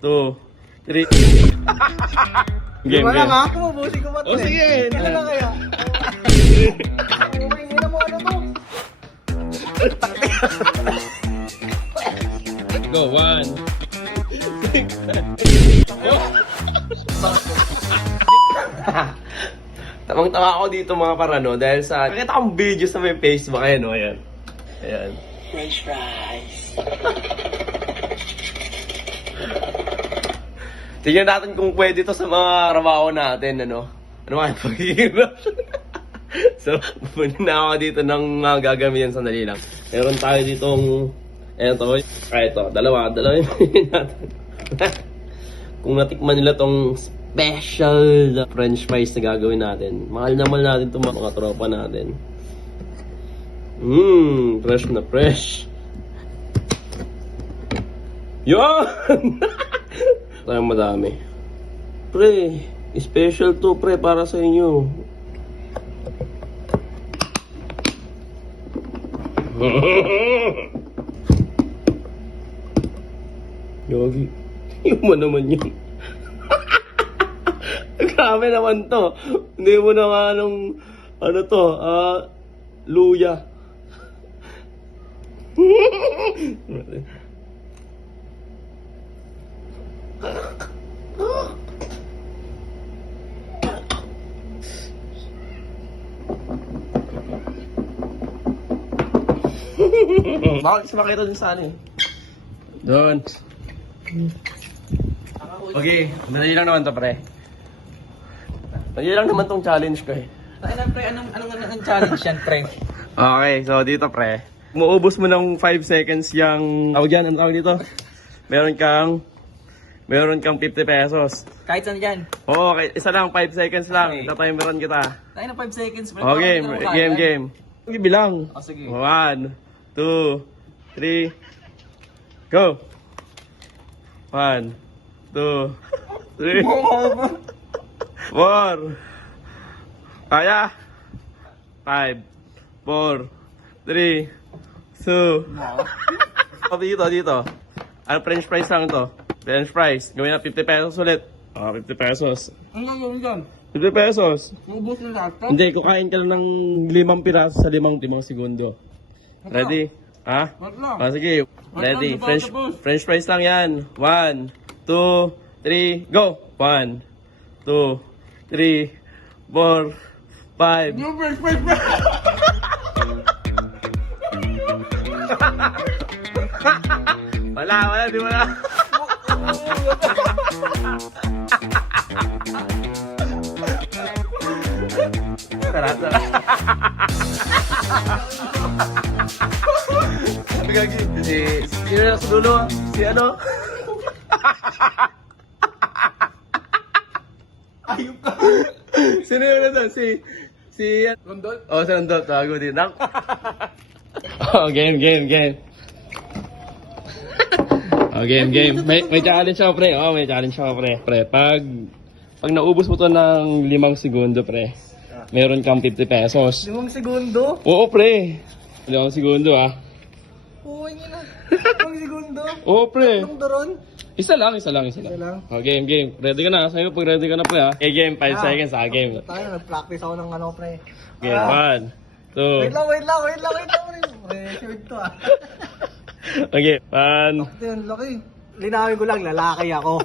2, 3. Di ba lang ha? Umubusin ko ba ito Oh, sige. Kailan na kaya? Okay, hindi na mo ano to. Go, 1. Tamang-tama ako dito mga parano dahil sa nakita akong video sa may Facebook. Ayan o, ayan. Ayan. French fries. Tingnan natin kung pwede to sa mga trabaho natin, ano? Ano kaya paghihirap? So, pupunin na ako dito ng mga gagamitin, sandali lang. Meron tayo ditong, ayan to, ito, dalawa yung natin. Kung natikman nila tong special na french fries na gagawin natin, mahal na mahal natin itong mga tropa natin. Fresh na fresh. Yun! Tayong madami. Pre, special to pre para sa inyo. Yogi, yung mo naman yun. Grabe naman to. Hindi mo na nga nung, ano to, luya. Bakit sumakita dun sa ano eh? Doon. Okay, madali lang naman to pre. Madali lang naman tong challenge ko eh. Tayo na pre, anong challenge yan pre? Okay, so dito pre. Muubos mo ng 5 seconds yung... Tawag dyan, ano tawag dito? Meron kang 50 pesos. Kahit saan dyan. Oo, okay, isa lang, 5 seconds lang. Okay. Tatimeran kita. Tayo na 5 seconds pre. Okay, game. Sige, bilang. Oh, sige. 1, 2, 3, go! 1, 2, 3, 4, kaya? 5, 4, 3, 2, dito. Ano, french fries lang to. French fries. Gawin na 50 pesos ulit. 50 pesos. Ang gagawin dyan? 50 pesos. Ubus na lahat to? Hindi, kukain ka lang ng 5 piraso sa 5 segundo. Ready? Ha? Wait lang. Sige. Ready? French fries lang yan. 1, 2, 3, go! 1, 2, 3, 4, 5. Yung french fries pre! Wala, di wala. Sarap. Gagi. Sino na sa dulo? Si ano? Ayup ka! Sino yun na to? Si... Rondol? Oh, si Rondol. Tago din. Oh, game. Oh, game. May challenge ako, pre. Oh, may challenge ako, pre. Pre, pag naubos mo to ng 5 segundo, pre, meron kang 50 pesos. 5 segundo? Oo, pre. 5 segundo, ah. Uy, yun na. 5 segundo? Oo, pre. Anong doron? Isa lang. Isa lang. Oh, game. Ready ka na? Sa'yo, pag ready ka na, pre, ah. Okay, game. 5 seconds, ah. Game. Tayo, nag-practice ako ng ano, pre. Game, 1, 2. Wait lang, pre. Pre, short to ah. Okay, 1. Ito yun, laki. Linawin ko lang, lalaki ako.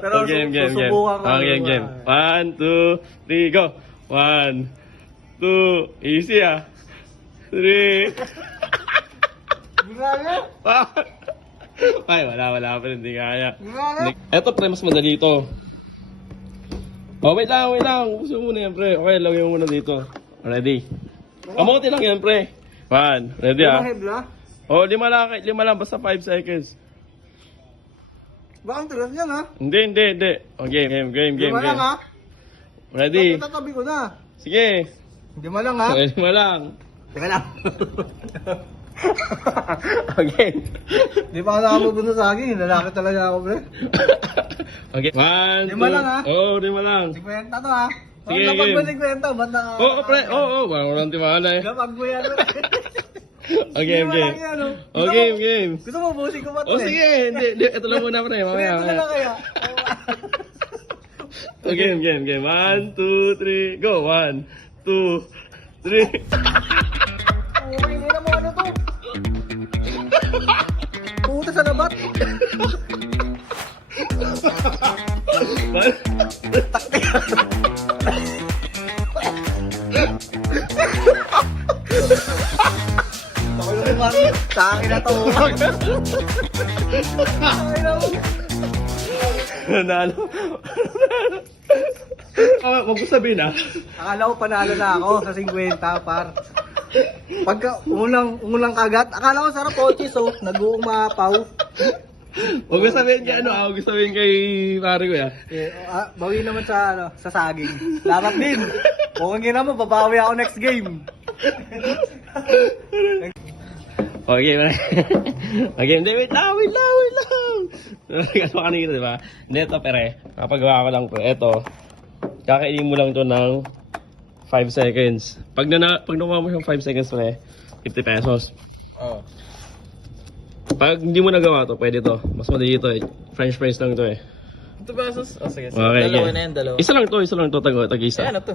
Pero Game. susubukan ko. Game. 1, 2, 3, go. 1, 2, easy ah. 3. Grabe. Ay, wala pa, hindi kaya. Grabe. Eto pre, mas madali ito. Oh, wait lang. Ubusin mo muna yan, pre. Okay, lagyan mo muna dito. Ready? Kamote lang yan, pre. 1, ready ah. Head na? Oh, 5 lang, basta 5 seconds. Baka ang tigas yan ha? Hindi. Oh, game. 5 lang ha? Ready? Tatabi ko na. Sige. 5 lang ha? 5 lang. Teka lang. Okay. Di pa ako nakapubunod sa akin. Lalaki talaga ako, pre. Okay. 1, 2. 5 lang, ha? Oo, 5 lang. 50 to ha? Sige, Kapag game. ba 50, ba't na... Oo, pre. Oo, walang tiwala eh. Kapag mo yan, pre. Okay, Hindi game. malaki yan, oh. Okay, game. Gusto mo, busin ko ba ito O sige, hindi. Ito lang muna pre, mamaya. Ito na lang kaya. Okay, game. 1, 2, 3, go. 1, 2, 3. Okay, hindi na mo ano to. Puta sa labat. Ako yung kumari. Sa akin na to. Sa akin na to. Nanalo. Wag ko sabihin ah. Akala ko panalo na ako sa 50 par. Pagka umulang kagat, akala ko sarap pochis oh, nag-uumapaw. Wag ko sabihin kay ano, wag ko sabihin kay pare ko ya. Bawi naman sa ano, sa saging. Larat din. Kung ang gina mo, babawi ako next game. Okay, pre. Okay, hindi, wait lang. Kasi kanina, di ba? Hindi, ito, pre. Kapagawa ko lang to. Ito, kakainin mo lang to ng 5 seconds. Pag nakuha mo siyang 5 seconds, pre, 50 pesos. Oh. Pag hindi mo nagawa to, pwede to. Mas madali to eh. French fries lang to eh. 50 pesos? Oh, sige. Okay, Dalawa okay. na yan, dalawa. Isa lang to, tag-isa. Ano to?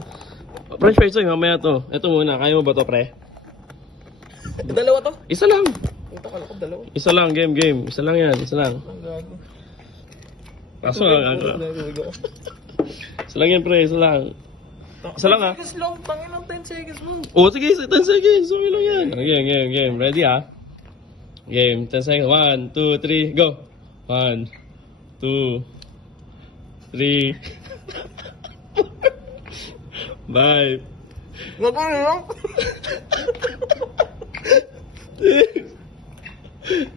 French fries to, mamaya to. Ito muna, kaya mo ba to, pre? Dalawa to? Isa lang. Puta ka ko, dalawa. Isa lang, game. Isa lang yan, isa lang. Ang gago. Kaso isa lang yan, pre, isa lang. Isa lang, ah. 10 seconds lang, tangin ng 10 seconds mo. Oh, sige, 10 seconds. Okay lang yan. Game. Ready, ah? Game, 10 seconds. 1, 2, 3, go. 1, 2, 3, 5, Gago na lang.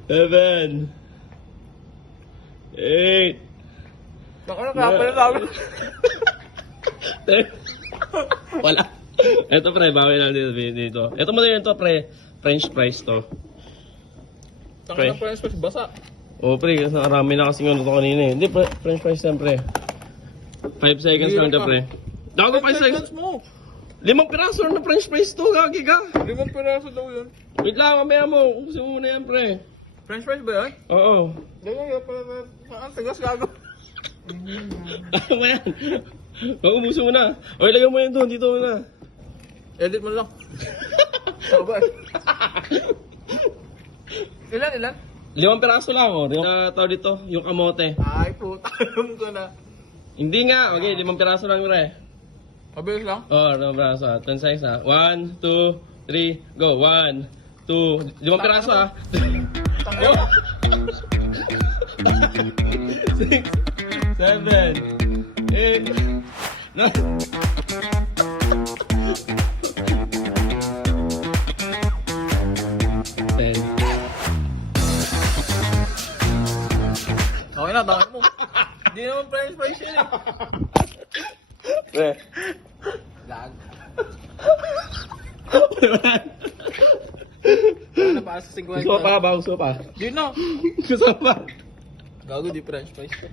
7, 8, Baka nakapala namin. Wala. Ito pre, bawi lang dito. Ito mo din ito pre, French fries to. Tangin ng French fries, basa. Oh pre, kasi marami na kasing ano to kanina eh. Hindi pre, French fries yan pre. 5 seconds lang to pre. Dago 5 seconds. mo. 5 piraso ng French fries to, gagi ka. 5 piraso daw yun. Wait lang, mamaya mo. Ubusin mo muna yan pre. French fries ba yan? Oo. Dalawa, ang tagas gago. Ano ba yan? Ubusin mo na. O ilagay mo yan doon, dito mo na. Edit mo lang. Saka ba? Ilan? 5 piraso lang oh. Yung tao dito, yung kamote. Ay, puta. Alam ko na. Hindi nga, okay, 5 piraso lang pre. Mabilis lang? Oh, 5 piraso. 10 seconds ah. 1, 2, 3, go. 1, 2, 5 piraso ah. Go! 6, 7, 8, 9, 10. Okay na, tangin mo. Hindi naman French fries yun eh. Pre. Lag. Gusto Ano pa sa 50? mo pa ba? Gusto mo pa? Di na. Gusto mo pa? Gago, di French fries to.